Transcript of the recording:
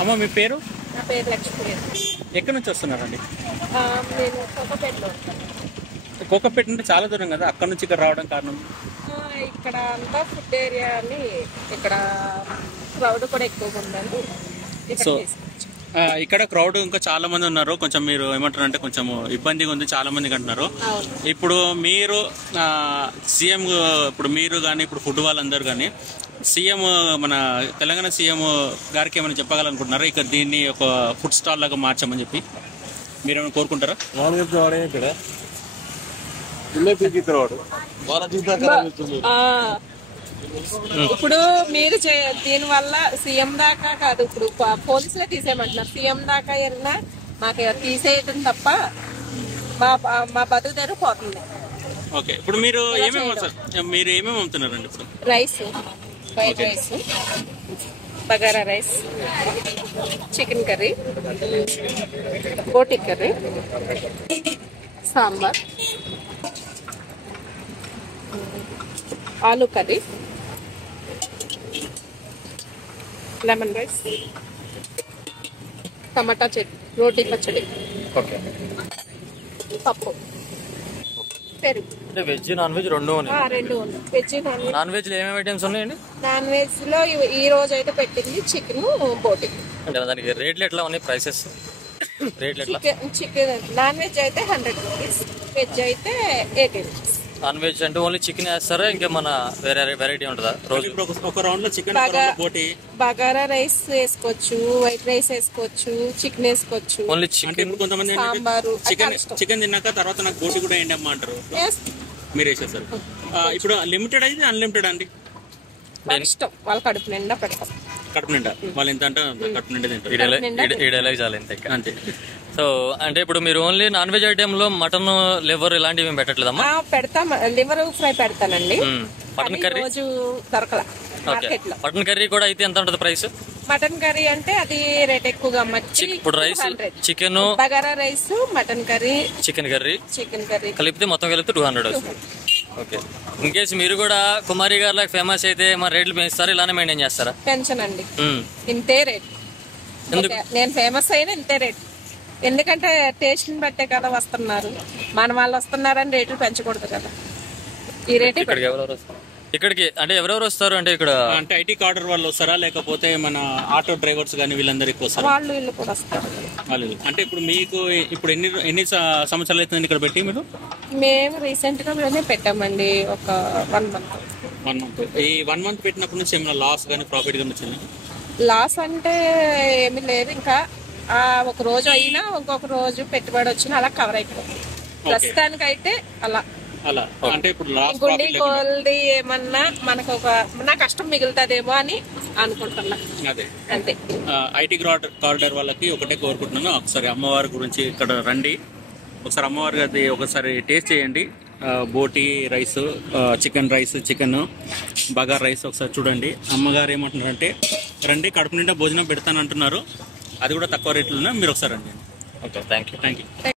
అమ్మ మీ పేరు? నా పేరు లక్ష్మీ. ఎక్కడి నుంచి వస్తున్నారండి? నేను కోకపేటలో ఉంటాను. కోకపేట నుండి చాలా దూరం కదా, అక్కడ నుంచి ఇక్కడ రావడం కారణం? ఇక్కడ అంతా ఫుడ్ ఏరియా అని ఇక్కడ క్రౌడ్ కూడా ఎక్కువగా ఉందని సో ఇక్కడ క్రౌడ్ ఇంకా చాలా మంది ఉన్నారు. కొంచెం మీరు ఏమంటారు అంటే కొంచెం ఇబ్బందిగా ఉంది, చాలా మంది అంటున్నారు. ఇప్పుడు మీరు సీఎం, ఇప్పుడు మీరు కానీ ఇప్పుడు ఫుడ్ వాళ్ళందరూ కానీ సీఎం మన తెలంగాణ సీఎం గారికి ఏమైనా చెప్పగలనుకుంటున్నారా ఇక్కడ దీన్ని ఒక ఫుడ్ స్టాల్ లాగా మార్చామని చెప్పి మీరేమైనా కోరుకుంటారా? ఇప్పుడు మీరు దీని వల్ల సీఎం దాకా కాదు, ఇప్పుడు పోలీసులే తీసేయమంటున్నారు. సీఎం దాకా వెళ్ళినా మాకు తీసేయటం తప్ప మా బతుకు తెరు పోతుంది. ఓకే, ఇప్పుడు మీరు ఏమేమి అమ్ముతున్నారండి? ఇప్పుడు rice, white rice, bagara rice, chicken curry, బోటి కర్రీ, సాంబార్, ఆలూ కర్రీ, లెమన్ రైస్, టమాటా చట్నీ, రోటీ పచ్చడి, పప్పు, పెరుగు. అంటే వెజ్ నాన్ వెజ్ రెండు రెండు వెజ్ నాన్ వెజ్ లో ఏమేమి ఐటమ్స్ ఉన్నాయండి? నాన్ వెజ్ లో ఈ రోజు అయితే పెట్టింది చికెన్, బోటి. అంటే దానికి రేట్లు ఎట్లా ఉన్నాయి? ప్రైసెస్ రేట్లు ఎట్లా? చికెన్ నాన్ వెజ్ అయితే 100 రూపీస్, వెజ్ అయితే 80 రూపీస్. నాన్ వెజ్ అంటే ఓన్లీ చికెన్ వేస్తారా, ఇంకేమన్నా వేరే వెరైటీ ఉంటుందా? రోజు ఒక రౌండ్ లో చికెన్, బగారా రైస్ వేసుకోవచ్చు, వైట్ రైస్ వేసుకోవచ్చు, చికెన్ వేసుకోవచ్చు. Only chicken. కొంతమంది సాంబారు, చికెన్ తిన్నాక తర్వాత నాకు బోటి కూడా వేయండి అమ్మా అంటారు, మీరు వేసేస్తారు. ఇప్పుడు లిమిటెడ్ అయితే అన్లిమిటెడ్ అండి? ఇష్టం, వాళ్ళ కడుపు నిండా పెడతాం. కడుపు నిండా వాళ్ళు ఎంత అంటే కడుపు నిండా తింటారు. ఈ డైలాగ్ చాలా అంతే. సో అంటే ఇప్పుడు మీరు ఓన్లీ నాన్ వెజ్ ఐటమ్ లో మటన్, లివర్ ఇలాంటివి ఏం పెట్టట్లేదమ్మా? పెడతాం, లివర్ ఫ్రై పెడతానండి. మటన్ కర్రీ రోజు దొరకలా మార్కెట్ లో. మటన్ కర్రీ కూడా అయితే ఎంత ఉంటుంది ప్రైస్? మటన్ కర్రీ అంటే అది రేట్ ఎక్కువగా ఇప్పుడు rice, chicken, bagara rice, mutton curry, chicken curry కలిపితే మొత్తం కలిపితే 200 వస్తుంది. ఓకే, ఇన్ కేసు మీరు కూడా కుమారి గారు ఫేమస్ అయితే మరి రేట్లు పెంచుతారా, ఇలానే మెయింటైన్ చేస్తారా? పెంచనండి, ఇంతే రేట్. నేను ఫేమస్ అయినా ఇంతే రేట్, ఎందుకంటే టేస్ట్ ని బట్టే కదా వస్తున్నారు. మన వాళ్ళు వస్తున్నారని రేట్లు పెంచకూడదు కదా. ఈ రేట్ ఇక్కడికి అంటే ఎవరెవరు వస్తారు అంటే ఇక్కడ అంటే ఐటీ కార్డర్ వాళ్ళు వస్తారా, లేకపోతే మన ఆటో డ్రైవర్స్ కానీ వీళ్ళందరూ ఎక్కువ వస్తారు? వీళ్ళు కూడా వస్తారు. వాళ్ళు అంటే ఇప్పుడు మీకు ఇప్పుడు ఎన్ని సంవత్సరాలు అవుతుంది ఇక్కడ పెట్టి మీరు? మేము రీసెంట్ గా పెట్టామండి, ఒక 1 మంత్. ఈ 1 మంత్ పెట్టినప్పటి నుంచి ఏమైనా లాస్ కానీ ప్రాఫిట్ కానీ వచ్చింది? లాస్ అంటే ఏమీ లేదు, ఇంకా ఒక రోజు అయినా ఇంకొక రోజు పెట్టుబడి వచ్చినా అలా కవర్ అయిపోతుంది. ప్రస్తుతానికి అయితే అలా అంటే ఇప్పుడు గుండి కోల్ది ఏమన్నా మనకు నా కష్టం మిగులుతుందేమో అని అనుకుంటున్నా. అదే అంతే. ఐటీ కార్డర్ వాళ్ళకి ఒకటే కోరుకుంటున్నాను, ఒకసారి అమ్మవారి గురించి ఇక్కడ రండి, ఒకసారి అమ్మవారి అది ఒకసారి టేస్ట్ చేయండి. బోటి రైస్, చికెన్ రైస్, చికెన్ బగార్ రైస్ ఒకసారి చూడండి. అమ్మగారు ఏమంటున్నారంటే రండి కడుపు నిండా భోజనం పెడతాను అంటున్నారు, అది కూడా తక్కువ రేట్లోనే, మీరు ఒకసారి రండి. Okay, thank you.